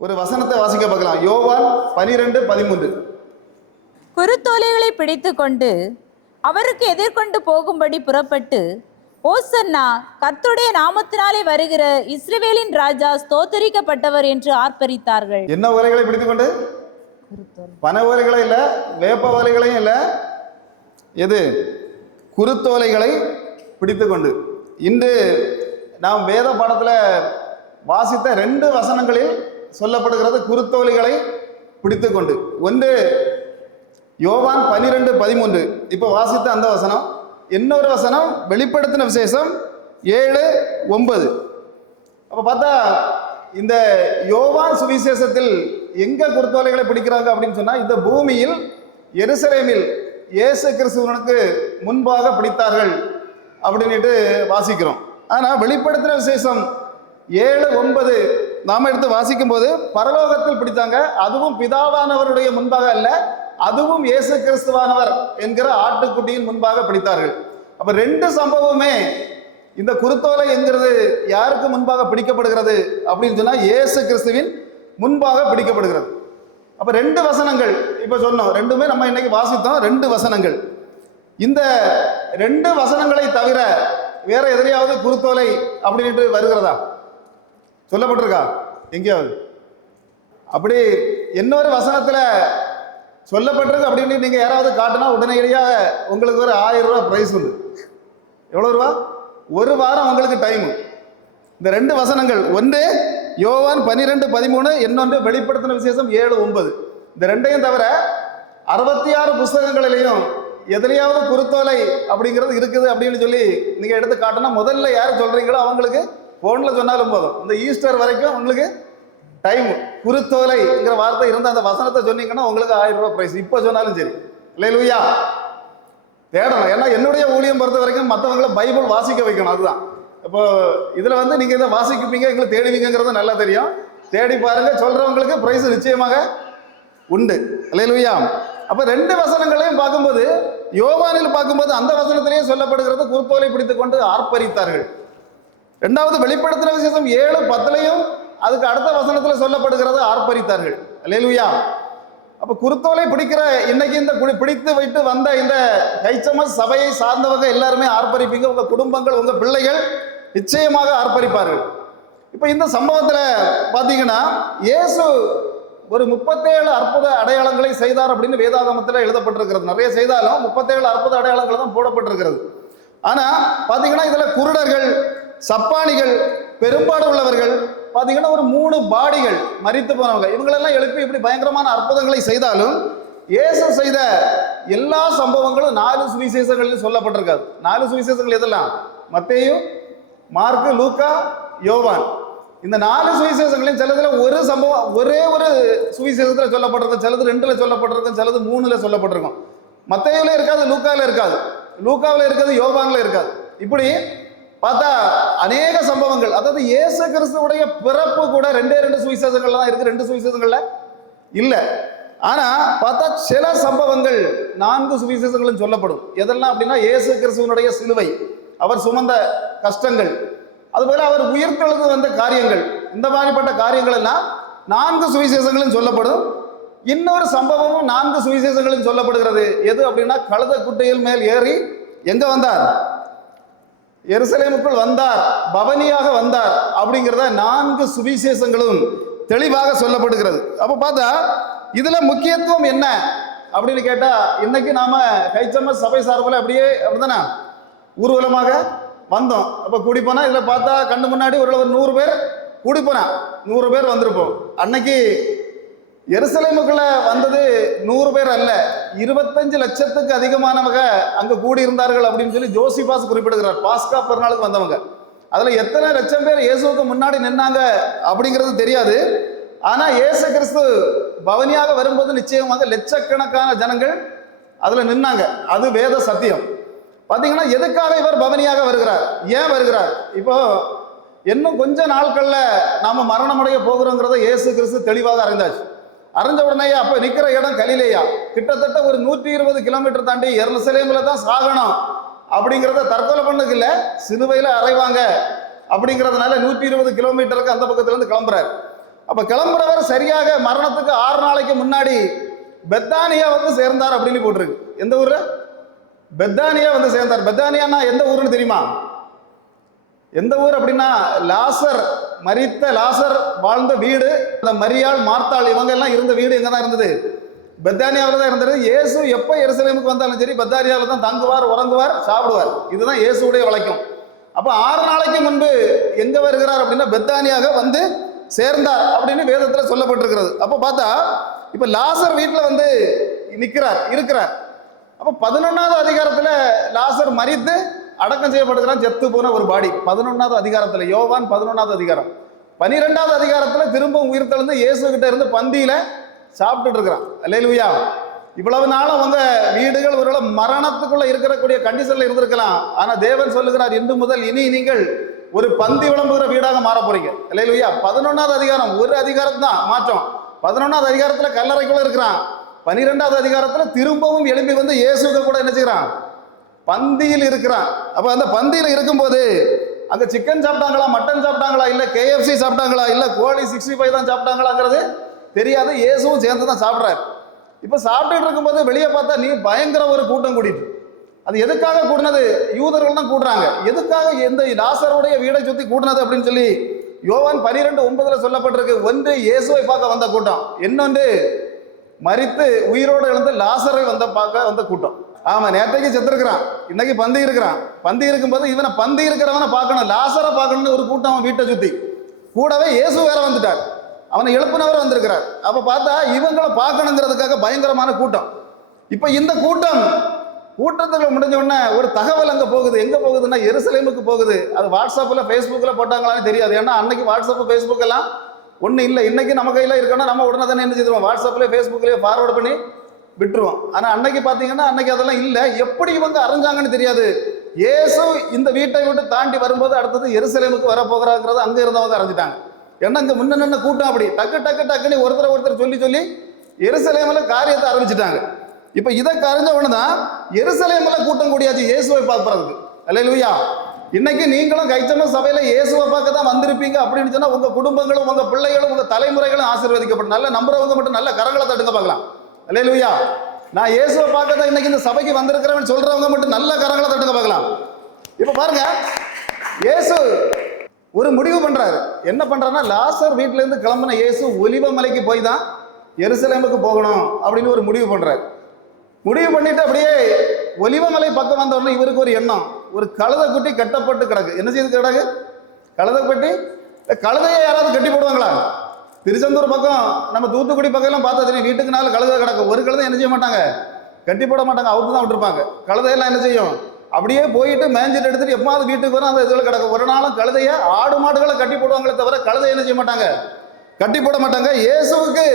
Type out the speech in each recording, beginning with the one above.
ஒரு வசனத்தை வாசிக்க பார்க்கலாம். யோவான் 12:13. குருத்தோலைகளை பிடித்து கொண்டு அவருக்கு எதிர்கொண்டு போகும்படி புறப்பட்டு, ஓசன்னா, கர்த்தருடைய நாமத்தினாலே வருகிற இஸ்ரவேலின் ராஜா ஸ்தோத்தரிக்கப்பட்டவர் என்று ஆர்ப்பரித்தார்கள். என்ன ஓலைகளை பிடித்துக்கொண்டு? பனை ஓலைகளை இல்ல, வேப்ப ஓலைகளையும் இல்ல, எது? குருத்தோலைகளை பிடித்துக்கொண்டு. இன்று நாம் வேத பாடத்தில் வாசித்த 2 வசனங்களில் சொல்லப்படுகிறது குருத்தோலைகளை பிடித்துக்கொண்டு. ஒன்று யோவான் 12:13, இப்போ வாசித்த அந்த வசனம். இன்னொரு வசனம் வெளிப்படுத்தின விசேஷம் 7:9. அப்போ பார்த்தா இந்த யோவான் சுவிசேஷத்தில் எங்க குருத்தோலைகளை பிடிக்கிறாங்க அப்படின்னு சொன்னா, இந்த பூமியில் எருசலேமில் இயேசு கிறிஸ்துவனுக்கு முன்பாக பிடித்தார்கள் அப்படின்ட்டு வாசிக்கிறோம். ஆனா வெளிப்படுத்தின விசேஷம் 7:9 நாம எடுத்து வாசிக்கும் போது பரலோகத்தில் பிடித்தாங்க, அதுவும் பிதாவானவருடைய முன்பாக அல்ல, அதுவும் இயேசு கிறிஸ்துவானவர் என்கிற ஆட்டுக்குட்டியின் முன்பாக பிடித்தார்கள். அப்ப 2 சம்பவமே இந்த குருத்தோலை என்கிறது யாருக்கு முன்பாக பிடிக்கப்படுகிறது அப்படின்னு சொன்னா, இயேசு கிறிஸ்துவின் முன்பாக பிடிக்கப்படுகிறது. அப்ப 2 வசனங்கள் இப்ப சொன்னோம், 2மே நம்ம இன்னைக்கு வாசித்தோம். 2 வசனங்கள். இந்த 2 வசனங்களை தவிர வேற எதிரையாவது குருத்தோலை அப்படின்ட்டு வருகிறதா? சொல்லப்பட்டிருக்கா எங்கேயாவது? அப்படி இன்னொரு வசனத்துல சொல்லப்பட்டிருக்கு அப்படின்னு நீங்க யாராவது காட்டினா உடனடியாக உங்களுக்கு ஒரு 1000 ரூபாய் பிரைஸ் உண்டு. எவ்வளவு ரூபா? 1 வாரம் உங்களுக்கு டைம். இந்த 2 வசனங்கள், ஒன்று யோவான் 12:13, இன்னொன்று வெளிப்படுத்தின விசேஷம் 7:9. இந்த 2ஐயும் தவிர 66 புஸ்தகங்களிலையும் எதிலையாவது குருத்தோலை அப்படிங்கிறது இருக்குது அப்படின்னு சொல்லி நீங்க எடுத்து காட்டினா, முதல்ல யார் சொல்றீங்களோ அவங்களுக்கு போன்ல சொன்னாலும் போதும், இந்த ஈஸ்டர் வரைக்கும் உங்களுக்கு டைம். குருத்தோலைங்கிற வார்த்தை இருந்த அந்த வசனத்தை சொன்னீங்கன்னா உங்களுக்கு 1000 ரூபாய் பிரைஸ். இப்போ சொன்னாலும் சரி. அல்லேலூயா. தேடணும். ஏன்னா என்னுடைய ஊழியம் பொறுத்த வரைக்கும் மற்றவங்களை பைபிள் வாசிக்க வைக்கணும். அதுதான். இப்போ இதுல நீங்க இதை வாசிப்பீங்க, எங்களை தேடுவீங்கிறது நல்லா தெரியும். தேடி பாருங்க, சொல்றவங்களுக்கு பிரைஸ் நிச்சயமாக உண்டு. அல்லேலூயா. அப்ப 2 வசனங்களையும் பார்க்கும்போது, யோவானில் பார்க்கும்போது அந்த வசனத்திலேயே சொல்லப்படுகிறது குருத்தோலை பிடித்துக் கொண்டு ஆர்ப்பரித்தார்கள். 2வது வெளிப்படுத்தின விசேஷம் 7:10 அதுக்கு அடுத்த வசனத்துல சொல்லப்படுகிறது ஆர்ப்பரித்தார்கள். அல்லேலூயா. அப்ப குருத்தோலை பிடிக்கிற இன்னைக்கு இந்த பிடித்து வைத்து வந்த இந்த கைச்சமஸ் சபையை சார்ந்தவங்க எல்லாருமே ஆர்ப்பரிப்பீங்க. உங்க குடும்பங்கள், உங்க பிள்ளைகள் நிச்சயமாக ஆர்ப்பரிப்பார்கள். இப்ப இந்த சம்பவத்துல பாத்தீங்கன்னா, இயேசு ஒரு 37 அற்புத அடையாளங்களை செய்தார் அப்படின்னு வேதாகமத்தில் எழுதப்பட்டிருக்கிறது. நிறைய செய்தாலும் 37 அற்புத அடையாளங்கள் தான் போடப்பட்டிருக்கிறது. ஆனா பாத்தீங்கன்னா இதுல குருடர்கள், சப்பானிகள், பெரும்பாடு உள்ளவர்கள், பாத்தீங்கன்னா ஒரு 3 பாடிகள் மரித்து போனவங்க, இவங்களெல்லாம் எழுப்பி இப்படி பயங்கரமான அற்புதங்களை செய்தாலும் இயேசு செய்த எல்லா சம்பவங்களும் 4 சுவிசேஷங்களில் சொல்லப்பட்டிருக்காது. 4 சுவிசேஷங்கள் எதெல்லாம்? மத்தேயு, மார்க்கு, லூக்கா, யோவான். இந்த 4 சுவிசேஷங்களையும் சிலதுல ஒரு சம்பவம் ஒரே ஒரு சுவிசேஷத்துல சொல்லப்பட்டிருக்கும், சிலது 2ல சொல்லப்பட்டிருக்கும், சிலது 3ல சொல்லப்பட்டிருக்கும். மத்தேயுல இருக்காது, லூக்காவில் இருக்காது, லூக்காவில் இருக்காது, யோவான்ல இருக்காது. இப்படி பார்த்தா அநேக சம்பவங்கள், அதாவது இயேசு கிறிஸ்துவுடைய பிறப்பு கூட 2 சுவிசேஷங்கள்ல தான் இருக்கு, 2 சுவிசேஷங்கள்ல இல்ல. ஆனா பார்த்தா சில சம்பவங்கள் 4 சுவிசேஷங்களும் சொல்லப்படும். எதெல்லாம் அப்படின்னா, இயேசு கிறிஸ்துவனுடைய சிலுவை, அவர் சுமந்த கஷ்டங்கள், அதுபோல அவர் உயிர்த்தெழுந்து வந்த காரியங்கள், இந்த மாதிரிப்பட்ட காரியங்கள் எல்லாம் 4 சுவிசேஷங்களும் சொல்லப்படும். இன்னொரு சம்பவமும் 4 சுவிசேஷங்களும் சொல்லப்படுகிறது. எது அப்படின்னா, கழுத குட்டையில் மேல் ஏறி எங்க வந்தார்? எருசலேமுக்குள் வந்தார், பவனியாக வந்தார் அப்படிங்கிறத 4 சுவிசேஷங்களும் தெளிவாக சொல்லப்படுகிறது. அப்ப பார்த்தா இதுல முக்கியத்துவம் என்ன அப்படின்னு கேட்டா, இன்னைக்கு நாம கைச்சம சபை சார்பில் அப்படியே அப்படிதானே ஊர்வலமாக வந்தோம். அப்ப கூடி போனா இதுல பார்த்தா கண்ணு முன்னாடி ஒரு 100 பேர் கூடி போனா, 100 பேர் வந்திருப்போம். அன்னைக்கு எருசலேமுக்குள்ள வந்தது 100 பேர் அல்ல, 25 லட்சத்துக்கு அதிகமானவங்க அங்க கூடி இருந்தார்கள் அப்படின்னு சொல்லி ஜோசிபாஸ் குறிப்பிடுகிறார். பாஸ்கா பெருநாளுக்கு வந்தவங்க. அதுல எத்தனை லட்சம் பேர் இயேசுவுக்கு முன்னாடி நின்னாங்க அப்படிங்கிறது தெரியாது. ஆனா இயேசு கிறிஸ்து பவனியாக வரும்போது நிச்சயமாக லட்சக்கணக்கான ஜனங்கள் அதுல நின்னாங்க. அது வேத சத்தியம். பாத்தீங்கன்னா எதுக்காக இவர் பவனியாக வருகிறார், ஏன் வருகிறார்? இப்போ இன்னும் கொஞ்ச நாட்கள்ல நாம மரணமடைய போகிறோங்கிறத இயேசு கிறிஸ்து தெளிவாக அறிந்தாச்சு. அறிஞ்ச உடனே அப்ப நிக்கிற இடம் கலிலேயா, கிட்டத்தட்ட ஒரு 120 கிலோமீட்டர் தாண்டி எருசலேம்ல தான் சாகணும் அப்படிங்கிறத தற்கொலை பண்ணதுக்கு இல்ல, சிலுவையில அறைவாங்க அப்படிங்கிறதுனால 120 கிலோமீட்டருக்கு அந்த பக்கத்துல இருந்து கிளம்புறாரு. அப்ப கிளம்புறவர் சரியாக மரணத்துக்கு 6 நாளைக்கு முன்னாடி பெத்தானியா வந்து சேர்ந்தார் அப்படின்னு போட்டிருக்கு. எந்த ஊர்ல? பெத்தானியா வந்து சேர்ந்தார். பெத்தானியானா எந்த ஊருன்னு தெரியுமா? எந்த ஊர் அப்படின்னா லாசர், மரித்த லாசர் வாழ்ந்த வீடு, அந்த மரியாள் மார்த்தாள் இவங்க எல்லாம் இருந்த வீடு எங்க தான் இருந்தது? பெத்தானியாவில் தான் இருந்தது. இயேசு எப்போ எருசலேமுக்கு வந்தாலும் சரி பெத்தானியாவில் தான் தங்குவார், உறங்குவார், சாப்பிடுவார். இதுதான் இயேசுடைய வழக்கம். அப்போ 6 நாளைக்கு முன்பு எங்க வருகிறார் அப்படின்னா பெத்தானியாக வந்து சேர்ந்தார் அப்படின்னு வேதத்தில் சொல்லப்பட்டிருக்கிறது. அப்போ பார்த்தா இப்போ லாசர் வீட்டில் வந்து இருக்கிறார். அப்போ 11வது அதிகாரத்தில் லாசர் மரித்து அடக்கம் செய்யப்படுகிறான், செத்து போன ஒரு பாடி. 11வது அதிகாரத்தில், யோவான் 11வது அதிகாரம். 12வது அதிகாரத்தில் திரும்ப உயிர்த்தெழுந்து இயேசு கிட்ட இருந்து பந்தியில சாப்பிட்டுட்டு இருக்கிறான். அல்லேலூயா. இவ்வளவு நாளும் உங்க வீடுகள் ஒருவேளை மரணத்துக்குள்ள இருக்கக்கூடிய கண்டிஷன்ல இருந்திருக்கலாம். ஆனா தேவன் சொல்லுகிறார், இன்று முதல் இனி நீங்கள் ஒரு பந்தி விளம்புகிற வீடாக மாற போறீங்க. அல்லேலூயா. 11வது அதிகாரம் ஒரு அதிகாரம் தான் மாற்றம். 11வது அதிகாரத்துல கல்லறைக்குள்ள இருக்கிறான். 12வது அதிகாரத்துல திரும்பவும் எழுப்பி வந்து இயேசுக்கு கூட என்ன செய்யறான்? பந்தியில் இருக்கிறான். அப்ப அந்த பந்தியில் இருக்கும்போது அங்க சிக்கன் சாப்பிட்டாங்களா, மட்டன் சாப்பிட்டாங்களா, இல்ல KFC சாப்பிட்டாங்களா, இல்ல கோழி 65 தான் சாப்பிட்டாங்களாங்கிறது தெரியாது. இயேசுவும் சேர்ந்து தான் சாப்பிட்றாரு. இப்ப சாப்பிட்டுட்டு இருக்கும்போது வெளியே பார்த்தா நீ பயங்கர ஒரு கூட்டம் கூட்டிட்டு. அது எதுக்காக கூட்டினது? யூதர்கள் தான் கூடுறாங்க. எதுக்காக இந்த லாசருடைய வீடை சுத்தி கூட்டினது அப்படின்னு சொல்லி யோவான் 12:9 சொல்லப்பட்டிருக்கு. ஒன்று இயேசுவை பார்க்க வந்த கூட்டம், இன்னொன்று மரித்து உயிரோடு எழுந்து லாசரை பார்க்க வந்த கூட்டம். ஆமா, நேற்றைக்கு செத்துருக்கிறான், இன்னைக்கு பந்தி இருக்கிறான். பந்தி இருக்கும்போது இவனை பந்தி இருக்கிறவனை பார்க்கணும், லாசரை பார்க்கணும்னு ஒரு கூட்டம் அவன் வீட்டை சுத்தி. கூடவே இயேசு வேற வந்துட்டார், அவனை எழுப்பினவர் வந்திருக்கிறார். அப்ப பார்த்தா இவங்களை பார்க்கணுங்கிறதுக்காக பயங்கரமான கூட்டம். இப்ப இந்த கூட்டத்துக்கு முடிஞ்ச உடனே ஒரு தகவல் அங்க போகுது. எங்க போகுதுன்னா எருசலேமுக்கு போகுது. அது வாட்ஸ்அப்ல ஃபேஸ்புக்கில் போட்டாங்களான்னு தெரியாது. ஏன்னா அன்னைக்கு வாட்ஸ்அப் ஃபேஸ்புக் எல்லாம் ஒன்றும் இல்லை. இன்னைக்கு நம்ம கையில் இருக்கணும், நம்ம உடனே தானே என்ன செய்வோம், வாட்ஸ்அப்லேயே ஃபேஸ்புக்லேயே ஃபார்வர்டு பண்ணி விட்டுருவோம். ஆனால் அன்னைக்கு பார்த்தீங்கன்னா அன்னைக்கு அதெல்லாம் இல்லை. எப்படி இவங்க அறிஞ்சாங்கன்னு தெரியாது. இயேசு இந்த வீட்டை விட்டு தாண்டி வரும்போது அடுத்தது எருசலேமுக்கு வரப்போகிறாங்கிறது அங்கே இருந்தவங்க அறிஞ்சிட்டாங்க. ஏன்னா இங்கே முன்ன நின்ன கூட்டம் அப்படி டக்குன்னு ஒருத்தர் சொல்லி எருசலேமில் காரியத்தை ஆரம்பிச்சிட்டாங்க. இப்போ இதை கரைஞ்ச உடனே தான் எருசலேமில் கூட்டம் கூடியாச்சு இயேசுவை பார்க்கறதுக்கு. அல்லேலூயா. இன்னைக்கு நீங்களும் கைச்சம சபையில இயேசுவை பார்க்க தான் வந்திருப்பீங்க அப்படின்னு சொன்னா உங்க குடும்பங்களும் உங்க பிள்ளைகளும் உங்க தலைமுறைகளும் ஆசீர்வதிக்கப்படும். நல்ல நம்புறவங்க மட்டும் நல்ல கரங்களை தட்டுங்க பார்க்கலாம். அல்லேலூயா. நான் இயேசுவை பார்க்க தான் இன்னைக்கு இந்த சபைக்கு வந்திருக்கிறேன்னு சொல்றவங்க மட்டும் நல்ல கரங்களை தட்டுங்க பார்க்கலாம். இப்ப பாருங்க, இயேசு ஒரு முடிவு பண்றாரு. என்ன பண்றாருன்னா, லாசர் வீட்டுல இருந்து கிளம்பின இயேசு ஒலிவ மலைக்கு போய் தான் எருசலேமுக்கு போகணும் அப்படின்னு ஒரு முடிவு பண்றாரு. முடிவு பண்ணிட்டு அப்படியே ஒலிவமலை பக்கம் வந்த உடனே இவருக்கு ஒரு எண்ணம், ஒரு கழுதை குட்டி கட்டப்பட்டு கிடக்கு. என்ன செய்து கிடக்கு? கழுதை குட்டி. கழுதையை யாராவது கட்டி போடுவாங்களா? திருச்செந்தூர் பக்கம், நம்ம தூத்துக்குடி பக்கம் எல்லாம் பார்த்தா தெரியும், வீட்டுக்கு நாலு கழுதை கிடக்கும். ஒரு கழுதை என்ன செய்ய மாட்டாங்க, கட்டி போட மாட்டாங்க, அவுத்து தான் விட்டுருப்பாங்க. கழுதையெல்லாம் என்ன செய்யும், அப்படியே போயிட்டு மேஞ்சிட்டு எடுத்துட்டு எப்போது வீட்டுக்கு வரும், அந்த இதில் கிடக்கும். ஒரு நாளும் கழுதையை, ஆடு மாடுகளை கட்டி போடுவாங்களே தவிர கழுதை என்ன செய்ய மாட்டாங்க, கட்டி போட மாட்டாங்க. இயேசுவுக்கு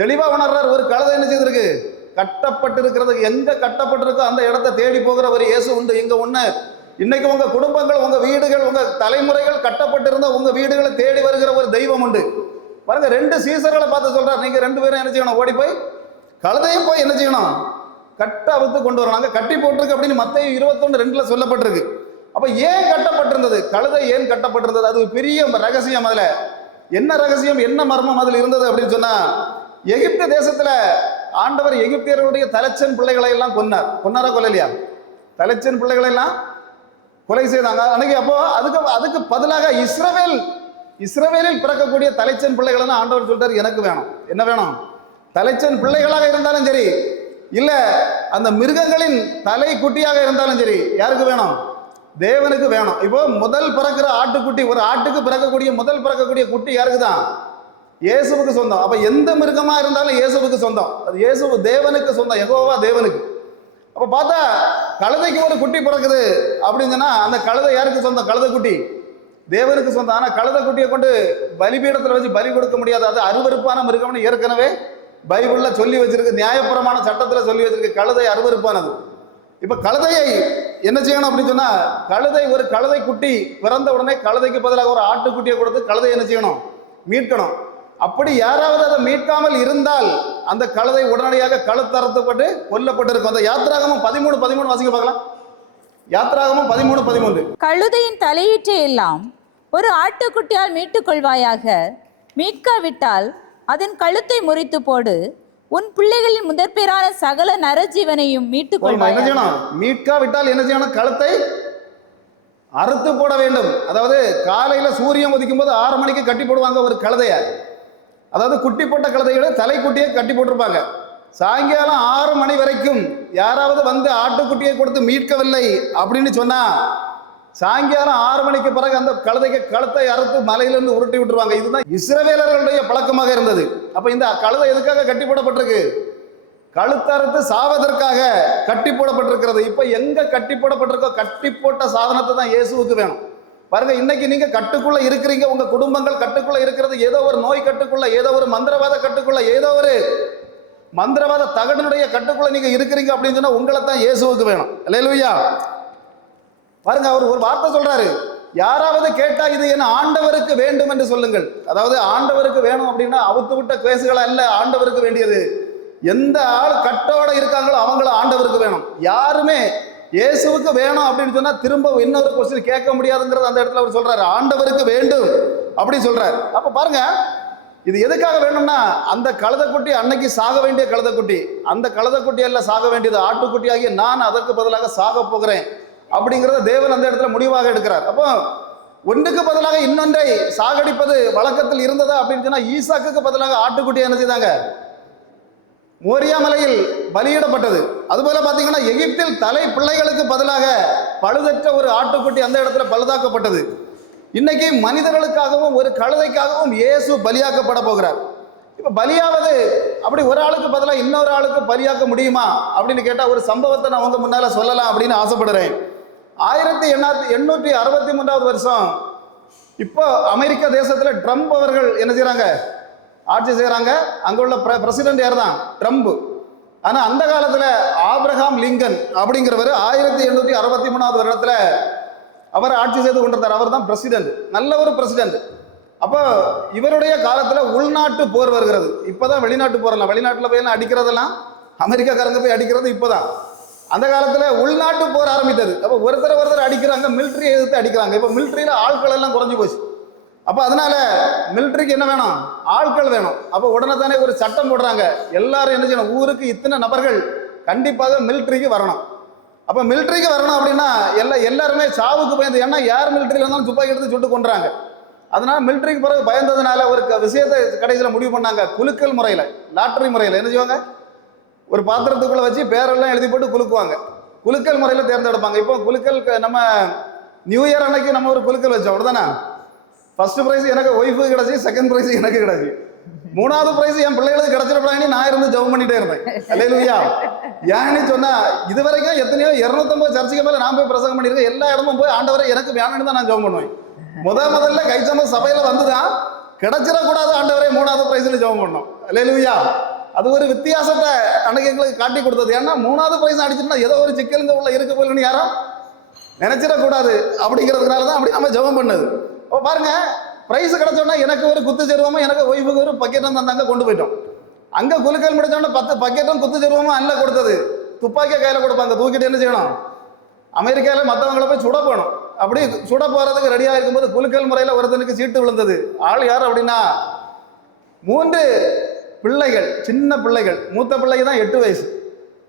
தெளிவாக உணர்றார், ஒரு கழுதை என்ன செய்திருக்கு, கட்டப்பட்டு இருக்கிறது. எங்க கட்டப்பட்டிருக்கோ அந்த இடத்தை தேடி போகிற ஒரு இயேசு உண்டு. இங்க ஒண்ணு, இன்னைக்கு உங்க குடும்பங்கள், உங்க வீடுகள், உங்க தலைமுறைகள் கட்டப்பட்டிருந்த உங்க வீடுகளை தேடி வருகிற ஒரு தெய்வம் உண்டு. பாருங்க, 2 சீசர்களை பார்த்து சொல்றாரு, நீங்க 2 பேரும் என்ன செய்யணும், ஓடி போய் கழுதையும் போய் என்ன செய்யணும், கட்ட அவுத்து கொண்டு வரணும். கட்டி போட்டிருக்கு அப்படின்னு மத்தேயு 21:2 சொல்லப்பட்டிருக்கு. அப்ப ஏன் கட்டப்பட்டிருந்தது, கழுதை ஏன் கட்டப்பட்டிருந்தது, அது ஒரு பெரிய ரகசியம். அதுல என்ன ரகசியம், என்ன மர்மம் அதில் இருந்தது அப்படின்னு சொன்னா, எகிப்து தேசத்துல ஆண்டவர் எகிப்தியருடைய தலைச்சன் பிள்ளைகளை எல்லாம் கொன்னாரா கொல்லலையா? தலைச்சன் பிள்ளைகளை எல்லாம் கொலை செய்தாங்க அன்னைக்கு. அப்போ அதுக்கு பதிலாக இஸ்ரவேலில் பிறக்கக்கூடிய தலைச்சன் பிள்ளைகளை ஆண்டவர் சொல்றாரு, எனக்கு வேணும். என்ன வேணும்? தலைச்சன் பிள்ளைகளாக இருந்தாலும் சரி, இல்ல அந்த மிருகங்களின் தலை குட்டியாக இருந்தாலும் சரி, யாருக்கு வேணும்? தேவனுக்கு வேணும். இப்போ முதல் பிறக்கிற ஆட்டுக்குட்டி, ஒரு ஆட்டுக்கு பிறக்கக்கூடிய முதல் பிறக்கக்கூடிய குட்டி யாருக்கு தான்? இயேசுவுக்கு சொந்தம். அப்ப எந்த மிருகமா இருந்தாலும் இயேசுவுக்கு சொந்தம். அது இயேசு தேவனுக்கு சொந்தம், யெகோவா தேவனுக்கு. அப்ப பார்த்தா கழுதைக்கு ஒரு குட்டி பிறக்குது அப்படின்னு சொன்னா, அந்த கழுதை யாருக்கு சொந்தம்? கழுதை குட்டி தேவனுக்கு சொந்தம். ஆனா கழுதை குட்டியை கொண்டு பலிபீடத்துல வச்சு பலி கொடுக்க முடியாது, அது அருவருப்பான மிருகம்னு ஏற்கனவே பைபிள்ல சொல்லி வச்சிருக்கு, நியாயப்பிரமாண சட்டத்துல சொல்லி வச்சிருக்கு, கழுதை அருவருப்பானது. இப்ப கழுதையை என்ன செய்யணும் அப்படின்னு சொன்னா, ஒரு கழுதை குட்டி பிறந்த உடனே கழுதைக்கு பதிலாக ஒரு ஆட்டுக்குட்டியை கொடுத்து கழுதை என்ன செய்யணும், மீட்கணும். அப்படி யாராவது அதை மீட்காமல் இருந்தால் அந்த கழுதை உடனடியாக கழுத்தறுக்கப்பட்டு கொல்லப்பட்டிருக்கும். அந்த யாத்திராகமம் 13:13 வாசிக்க பார்க்கலாம். யாத்திராகமம் 13:13. கழுதையின் தலையீற்றை எல்லாம் ஒரு ஆட்டுக்குட்டியால் மீட்டுக் கொள்வாயாக, மீட்காவிட்டால் அதன் கழுத்தை முறித்து போடு. உன் பிள்ளைகளின் முதற்பேரான சகல நரஜீவனையும் மீட்டுக் என்ன கொள்வாயாக. செய்யணும்? மீட்காவிட்டால் என்ன செய்யணும்? கழுத்தை அறுத்து போட வேண்டும். அதாவது காலையில சூரியன் உதிக்கும் போது 6 மணிக்கு கட்டி போடுவாங்க ஒரு கழுதைய. அதாவது குட்டி போட்ட கழுதையோட தலைக்குட்டியை கட்டி போட்டிருப்பாங்க. சாயங்காலம் 6 மணி வரைக்கும் யாராவது வந்து ஆட்டுக்குட்டியை கொடுத்து மீட்கவில்லை அப்படின்னு சொன்னா சாயங்காலம் 6 மணிக்கு பிறகு அந்த கழுதைக்கு கழுத்தை அறுத்து மலையிலிருந்து உருட்டி விட்டுருவாங்க. இதுதான் இஸ்ரவேலர்களுடைய பழக்கமாக இருந்தது. அப்ப இந்த கழுதை எதுக்காக கட்டி போடப்பட்டிருக்கு? கழுத்தறுத்து சாவதற்காக கட்டி போடப்பட்டிருக்கிறது. இப்ப எங்க கட்டி போடப்பட்டிருக்கோ கட்டி போட்ட சாதனத்தை தான் இயேசுவுக்கு வேணும். பாருங்க, இன்னைக்கு நீங்க கட்டுக்குள்ள இருக்கிறீங்க, உங்க குடும்பங்கள் கட்டுக்குள்ள இருக்கிறது. ஏதோ ஒரு நோய் கட்டுக்குள்ள, ஏதோ ஒரு மந்திரவாத கட்டுக்குள்ள, ஏதோ ஒரு மந்திரவாத தகடனுடைய கட்டுக்குள்ள நீங்க இருக்கிறீங்க அப்படின்னு சொன்னா உங்களை தான் இயேசுவுக்கு வேணும். அல்லேலூயா. பாருங்க, அவர் ஒரு வார்த்தை சொல்றாரு, யாராவது கேட்டா இது என் ஆண்டவருக்கு வேண்டும் என்று சொல்லுங்கள். அதாவது ஆண்டவருக்கு வேணும் அப்படின்னா அவுத்து விட்ட கேசுகள் அல்ல ஆண்டவருக்கு வேண்டியது. எந்த ஆள் கட்டோட இருக்காங்களோ அவங்கள ஆண்டவருக்கு வேணும். யாருமே இயேசுவுக்கு வேணும் அப்படின்னு சொன்னா திரும்ப இன்னொரு கொஸ்டின் கேட்க முடியாதுங்கிறது அந்த இடத்துல அவர் சொல்றாரு, ஆண்டவருக்கு வேண்டும் அப்படின்னு சொல்றாரு. அப்ப பாருங்க, இது எதுக்காக வேணும்னா அந்த கழுதைக்குட்டி அன்னைக்கு சாக வேண்டிய கழுதைக்குட்டி, அந்த கழுதைக்குட்டி எல்லாம் சாக வேண்டியது ஆட்டுக்குட்டியாகிய நான் அதற்கு பதிலாக சாக போகிறேன் அப்படிங்கிறத தேவன் அந்த இடத்துல முடிவாக எடுக்கிறார். அப்போ ஒன்றுக்கு பதிலாக இன்னொன்றை சாகடிப்பது வழக்கத்தில் இருந்ததா அப்படின்னு சொன்னா ஈசாக்குக்கு பதிலாக ஆட்டுக்குட்டி என்ன செய்தாங்க? மோரியா மலையில் பலியிடப்பட்டது. அதுபோல பார்த்தீங்கன்னா எகிப்தில் தலை பிள்ளைகளுக்கு பதிலாக பழுதற்ற ஒரு ஆட்டுக்குட்டி அந்த இடத்துல பழுதாக்கப்பட்டது. இன்னைக்கு மனிதர்களுக்காகவும் ஒரு கழுதைக்காகவும் இயேசு பலியாக்கப்பட போகிறார். இப்ப பலியாவது அப்படி ஒரு ஆளுக்கு பதிலாக இன்னொரு ஆளுக்கு பலியாக்க முடியுமா அப்படின்னு கேட்டா ஒரு சம்பவத்தை நான் உங்க முன்னால சொல்லலாம் அப்படின்னு ஆசைப்படுறேன். 1863 வருஷம் இப்போ அமெரிக்க தேசத்துல ட்ரம்ப் அவர்கள் என்ன செய்யறாங்க? ஆட்சி செய்யறாங்க. அங்க உள்ள பிரசிடென்ட் யார் தான்? ட்ரம்ப். ஆனா அந்த காலத்துல ஆப்ரஹாம் லிங்கன் அப்படிங்கிறவர் 1863 வருடத்துல அவர் ஆட்சி செய்து கொண்டிருந்தார். அவர் தான் பிரசிடென்ட், நல்ல ஒரு பிரசிடென்ட். அப்போ இவருடைய காலத்துல உள்நாட்டு போர் வருகிறது. இப்பதான் வெளிநாட்டு போறலாம், வெளிநாட்டுல போய் அடிக்கிறதெல்லாம் அமெரிக்காக்காரங்க போய் அடிக்கிறது இப்பதான். அந்த காலத்துல உள்நாட்டு போர் ஆரம்பித்தது. அப்போ ஒருத்தர் அடிக்கிறாங்க, மிலிட்டரி எதிர்த்து அடிக்கிறாங்க. இப்போ மிலிட்டரியில ஆட்கள் எல்லாம் குறைஞ்சு போச்சு. அப்போ அதனால மிலிட்டரிக்கு என்ன வேணும்? ஆட்கள் வேணும். அப்போ உடனே தானே ஒரு சட்டம் போடுறாங்க, எல்லாரும் என்ன செய்யணும்? ஊருக்கு இத்தனை நபர்கள் கண்டிப்பாக மிலிட்டரிக்கு வரணும். அப்போ மிலிட்டரிக்கு வரணும் அப்படின்னா எல்லாருமே சாவுக்கு பயந்து, ஏன்னா யார் மிலிட்டரியில் இருந்தாலும் துப்பாக்கி எடுத்து சுட்டு கொண்டுறாங்க. அதனால மிலிட்டரிக்கு பிறகு பயந்ததுனால ஒரு விஷயத்தை கடைசியில் முடிவு பண்ணாங்க. குலுக்கல் முறையில், லாட்டரி முறையில் என்ன செய்வாங்க? ஒரு பாத்திரத்துக்குள்ள வச்சு பேரெல்லாம் எழுதி போட்டு குலுக்குவாங்க. குலுக்கல் முறையில் தேர்ந்தெடுப்பாங்க. இப்போ குலுக்கல் நம்ம நியூ இயர் அன்னைக்கு நம்ம ஒரு குலுக்கல் வச்சோம், அப்படிதானே? ஃபர்ஸ்ட் ப்ரைஸ் எனக்கு ஒய்ஃபு கிடச்சி, செகண்ட் ப்ரைஸ் எனக்கு கிடச்சி, 3வது ப்ரைஸ் என் பிள்ளைகளுக்கு கிடைச்சிடப்படாங்கன்னு நான் இருந்து ஜெபம் பண்ணிட்டே இருந்தேன். அல்லேலூயா. ஏன்னு சொன்னா இது வரைக்கும் எத்தனையோ 250 சர்ச்சுக்கு மேல நான் போய் பிரசங்கம் பண்ணியிருக்கேன். எல்லா இடமும் போய் ஆண்டவரை எனக்கு வேணும்னு தான் நான் ஜெபம் பண்ணுவேன். முதல்ல கைச்சம சபையில வந்துதான் கிடைச்சிடக்கூடாது ஆண்டவரே 3வது ப்ரைஸ்ல ஜெபம் பண்ணோம். அல்லேலூயா. அது ஒரு வித்தியாசத்தை அன்னைக்கு எங்களுக்கு காட்டி கொடுத்தது. ஏன்னா 3வது ப்ரைஸ் அடிச்சுட்டா ஏதோ ஒரு சிக்கலுங்க உள்ள இருக்க போயின்னு யாரும் நினைச்சிடக்கூடாது அப்படிங்கிறதுனால தான் அப்படி நம்ம ஜெபம் பண்ணது. இப்போ பாருங்க, பிரைஸ் கிடைச்சோன்னா எனக்கு ஒரு குத்து செருவமும் எனக்கு ஒய்ஃபுக்கு ஒரு பக்கெட்டும் தந்தாங்க, கொண்டு போயிட்டோம். அங்க குலுக்கல் முடிச்சோன்னா 10 பக்கெட்டும் குத்து செருவமும் அல்ல கொடுத்தது, துப்பாக்கியை கையில கொடுப்பாங்க. தூக்கிட்டு என்ன செய்யணும்? அமெரிக்கால மற்றவங்களை போய் சுட போகணும். அப்படி சுட போறதுக்கு ரெடியா இருக்கும்போது குலுக்கல் முறையில ஒருத்தனுக்கு சீட்டு விழுந்தது. ஆள் யார் அப்படின்னா 3 பிள்ளைகள், சின்ன பிள்ளைகள். மூத்த பிள்ளைக்கு தான் 8 வயசு,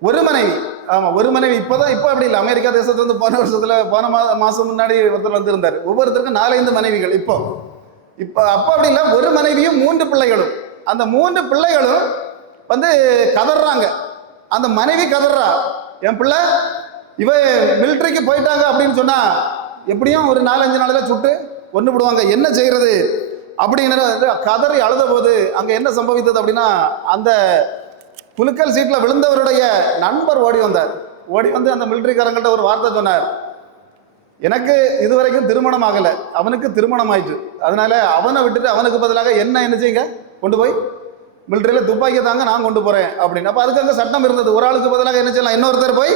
ஒரு மனைவி. ஆமா, ஒரு மனைவி. இப்போ அப்படி இல்லை. அமெரிக்கா தேசத்துல இருந்து போன வருஷத்துல போன மாசம் முன்னாடி ஒருத்தர் வந்திருந்தார். ஒவ்வொருத்தருக்கும் 4-5 மனைவிகள். இப்போ அப்போ அப்படி இல்லை, ஒரு மனைவியும் 3 பிள்ளைகளும். அந்த 3 பிள்ளைகளும் வந்து கதறாங்க. அந்த மனைவி கதறா, என் பிள்ளை இவ மிலிட்டரிக்கு போயிட்டாங்க அப்படின்னு சொன்னா எப்படியும் ஒரு 4-5 நாளில சுட்டு கொண்டு விடுவாங்க, என்ன செய்யறது அப்படின்னு கதறி அழுத போது அங்க என்ன சம்பவித்தது அப்படின்னா, அந்த குலுக்கல் சீட்ல விழுந்தவருடைய நண்பர் ஓடி வந்தார். ஓடி வந்து அந்த மிலிட்டரிக்காரங்கள்ட்ட ஒரு வார்த்தை சொன்னார், எனக்கு இதுவரைக்கும் திருமணம் ஆகலை, அவனுக்கு திருமணம் ஆயிட்டு, அதனால அவனை விட்டுட்டு அவனுக்கு பதிலாக என்ன செய்யுங்க, கொண்டு போய் மிலிட்டரியில துப்பாக்கி தாங்க, நான் கொண்டு போறேன் அப்படின்னு. அப்ப அதுக்கு அங்க சட்டம் இருந்தது, ஒரு ஆளுக்கு பதிலாக என்ன செய்யலாம், இன்னொருத்தர் போய்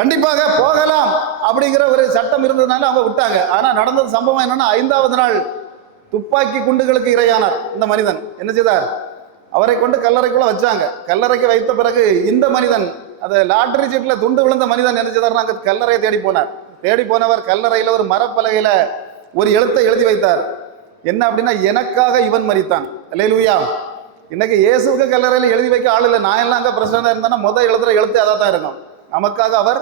கண்டிப்பாக போகலாம் அப்படிங்கிற ஒரு சட்டம் இருந்ததுனால அவங்க விட்டாங்க. ஆனா நடந்தது சம்பவம் என்னன்னா, 5வது நாள் துப்பாக்கி குண்டுகளுக்கு இரையானார் இந்த மனிதன். என்ன செய்தார்? அவரை கொண்டு கல்லறைக்குள்ள வச்சாங்க. கல்லறைக்கு வைத்த பிறகு இந்த மனிதன், அந்த லாட்டரி சீட்ல துண்டு விழுந்த மனிதன் என்ன செய்தார்னா, அங்க கல்லறையை தேடி போனார். தேடி போனவர் கல்லறையில ஒரு மரப்பலகையில ஒரு எழுத்தை எழுதி வைத்தார். என்ன அப்படின்னா, எனக்காக இவன் மரித்தான். அல்லேலூயா. இன்னைக்கு இயேசுவுக்கு கல்லறையில் எழுதி வைக்க ஆள் இல்லை. நான் எல்லாம் அங்கே பிரசிடண்டாக இருந்தேன்னா முதல் எழுதுற எழுத்து அதாக தான் இருக்கும். நமக்காக அவர்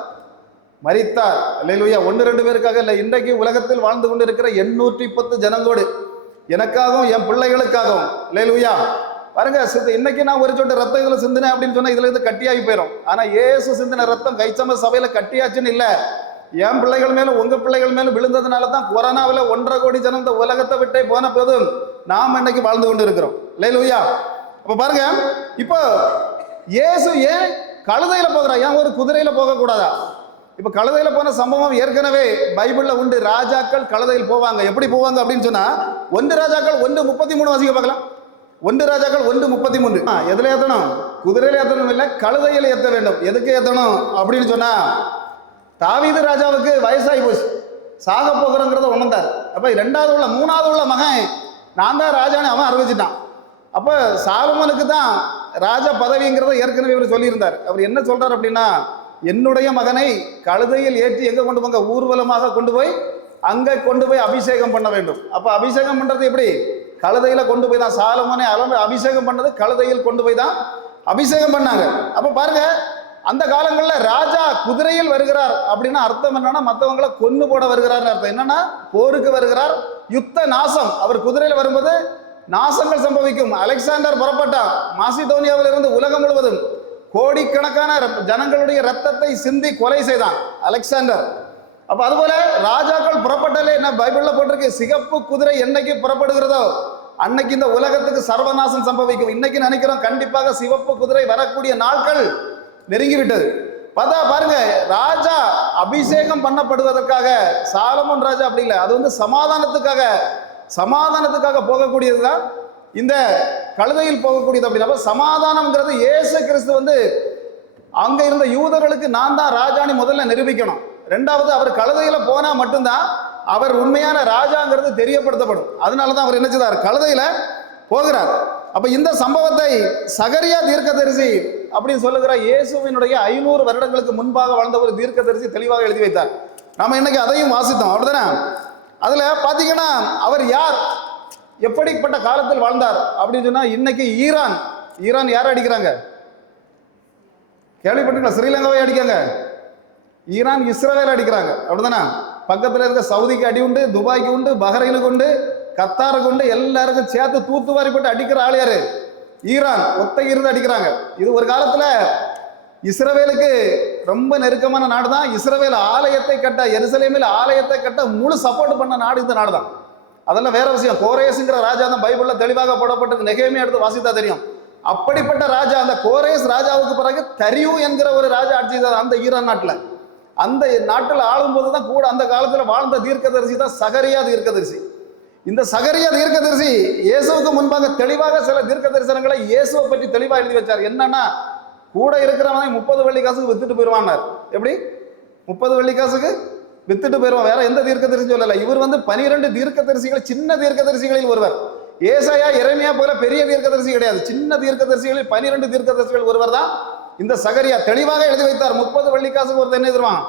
மரித்தார். அல்லேலூயா. 1-2 பேருக்காக இல்லை. இன்றைக்கு உலகத்தில் வாழ்ந்து கொண்டு இருக்கிற 810 ஜனங்களோடு எனக்காகவும் என் பிள்ளைகளுக்காகவும். அல்லேலூயா. பாருங்க, இன்னைக்கு நான் ஒரு சொட்டு ரத்தம் இதுல சிந்தினேன் அப்படின்னு சொன்னா இதுல இருந்து கட்டியாகி போயிடும். ஆனா இயேசு சிந்தின ரத்தம் கைச்சம சபையில கட்டியாச்சுன்னு இல்ல, என் பிள்ளைகள் மேலும் உங்க பிள்ளைகள் மேலும் விழுந்ததுனால தான் கொரோனாவில் 1.5 கோடி ஜனம் இந்த உலகத்தை விட்டே போன போதும் நாம் இன்னைக்கு வாழ்ந்து கொண்டு இருக்கிறோம். அல்லேலூயா. அப்ப பாருங்க, இப்போ இயேசு ஏன் கழுதையில போகிறா, ஏன் ஒரு குதிரையில போக கூடாதா? இப்ப கழுதையில போன சம்பவம் ஏற்கனவே பைபிள்ல உண்டு. ராஜாக்கள் கழுதையில் போவாங்க. எப்படி போவாங்க அப்படின்னு சொன்னா, 1 ராஜாக்கள் 1:33 வாசிக்க பார்க்கலாம். 1 ராஜாக்கள் 1:33. எதுல ஏத்தணும்? குதிரையில ஏத்தணும் இல்ல, கழுதையில ஏத்த வேண்டும். எதுக்கு ஏத்தணும் அப்படின்னு சொன்னா, தாவீது ராஜாவுக்கு வயசாகி போச்சு, சாக போகிறங்கிறத உணர்ந்தார். அப்ப 3வது உள்ள மகன் நான் தான் ராஜான்னு அவன் அறிவிச்சிட்டான். அப்ப சாலமோனுக்கு தான் ராஜா பதவிங்கிறத ஏற்கனவே இவர் சொல்லியிருந்தார். அவர் என்ன சொல்றார் அப்படின்னா, என்னுடைய மகனை கழுதையில் ஏற்றி எங்க கொண்டு போங்க, ஊர்வலமாக கொண்டு போய் அங்க கொண்டு போய் அபிஷேகம் பண்ண வேண்டும். அப்ப அபிஷேகம் பண்றது எப்படி? கழுதையில கொண்டு போய் தான். சாலமோனை அபிஷேகம் பண்ணது கழுதையில் கொண்டு போய் தான் அபிஷேகம் பண்ணாங்க. அப்ப பாருங்க, அந்த காலங்களில் ராஜா குதிரையில் வருகிறார் அப்படின்னா அர்த்தம் என்னன்னா, மற்றவங்களை கொன்னு போட வருகிறார் அர்த்தம். என்னன்னா, போருக்கு வருகிறார், யுத்த நாசம். அவர் குதிரையில் வரும்போது நாசங்கள் சம்பவிக்கும். அலெக்சாண்டர் புறப்பட்டார் மாசிடோனியாவில் இருந்து உலகம் முழுவதும் கோடிக்கணக்கான ஜனங்களுடைய ரத்தத்தை சிந்தி கொலை செய்தான் அலெக்சாண்டர். அப்ப அதுபோல ராஜாக்கள் புறப்பட்டாலே என்ன பைபிள்ல போட்டிருக்கு, சிகப்பு குதிரை என்னைக்கு புறப்படுகிறதோ அன்னைக்கு இந்த உலகத்துக்கு சர்வநாசம் சம்பவிக்கும். இன்னைக்கு நினைக்கிறோம் கண்டிப்பாக சிவப்பு குதிரை வரக்கூடிய நாட்கள் நெருங்கிவிட்டது. பார்த்தா பாருங்க, ராஜா அபிஷேகம் பண்ணப்படுவதற்காக, சாலமோன் ராஜா அப்படி இல்லை, அது வந்து சமாதானத்துக்காக போகக்கூடியதுதான் இந்த கழுதையில் போகக்கூடியது. அப்படின்னா சமாதானம்ங்கிறது இயேசு கிறிஸ்து வந்து அங்க இருந்த யூதர்களுக்கு நான் தான் ராஜானி முதல்ல நிரூபிக்கணும். 2வது, அவர் கழுதையில போனா மட்டும்தான் அவர் உண்மையான ராஜாங்கிறது தெரியப்படுத்தப்படும். அதனாலதான் அவர் என்ன செய்தார், கழுதையில போகிறார். அப்ப இந்த சம்பவத்தை சகரியா தீர்க்கதரிசி அப்படின்னு சொல்லுகிற இயேசுவினுடைய 500 வருடங்களுக்கு முன்பாக வாழ்ந்த ஒரு தீர்க்கதரிசி தெளிவாக எழுதி வைத்தார். நாம இன்னைக்கு அதையும் வாசித்தோம். அப்படிதானே? அதுல பாத்தீங்கன்னா அவர் யார், எப்படிப்பட்ட காலத்தில் வாழ்ந்தார் அப்படின்னு சொன்னா, இன்னைக்கு ஈரான் யாரை அடிக்கிறாங்க கேள்விப்பட்டீங்களா? ஸ்ரீலங்காவை அடிக்காங்க. ஈரான் இஸ்ரேல் அடிக்கிறாங்க. அப்படிதானே? பக்கத்தில் இருக்க சவுதிக்கு அடி உண்டு, துபாய்க்கு உண்டு, பஹ்ரைனுக்கு உண்டு, கத்தாருக்கு உண்டு, எல்லாருக்கும் சேர்த்து தூத்துவாரி போட்டு அடிக்கிற ஆள் யாரு? ஈரான். ஒத்தைக்கு இருந்து அடிக்கிறாங்க. இது ஒரு காலத்துல இஸ்ரவேலுக்கு ரொம்ப நெருக்கமான நாடு தான். இஸ்ரவேல் ஆலயத்தை கட்ட, எருசலேமில் ஆலயத்தை கட்ட முழு சப்போர்ட் பண்ண நாடு இந்த நாடு தான். அதெல்லாம் வேற விஷயம். கோரேஸ்ங்கிற ராஜா தான் பைபிள்ல தெளிவாக போடப்பட்டு நெகேமியா எடுத்து வாசித்தா தெரியும். அப்படிப்பட்ட ராஜா, அந்த கோரேஸ் ராஜாவுக்கு பிறகு தரியு என்கிற ஒரு ராஜா ஆட்சி செய்தார் அந்த ஈரான் நாட்டில். அந்த நாட்டில் ஆளும்போது தான் கூட அந்த காலத்தில் வாழ்ந்த தீர்க்கதரிசி தான் சகரியா தீர்க்கதரிசி. இந்த சகரியா தீர்க்கதரிசி இயேசுவுக்கு முன்பாக தெளிவாக சில தீர்க்க தரிசனங்களை இயேசுவை பற்றி தெளிவாக எழுதி வச்சார். என்னன்னா, கூட இருக்கிறவனை 30 வெள்ளி காசுக்கு வித்துட்டு போயிடுவான்னார். எப்படி 30 வெள்ளி காசுக்கு வித்துட்டு போயிடுவான்? வேற எந்த தீர்க்கதரிசி சொல்லல. இவர் வந்து 12 தீர்க்கதரிசிகள், சின்ன தீர்க்கதரிசிகளில் ஒருவர். ஏசாயா, எரேமியா போல பெரிய தீர்க்கதரிசி கிடையாது. சின்ன தீர்க்கதரிசிகளில் 12 தீர்க்கதரிசிகள் ஒருவர் தான் இந்த சகரியா. தெளிவாக எழுதி வைத்தார். 30 வெள்ளி காசுக்கு ஒருத்தர் என்ன தருவான்,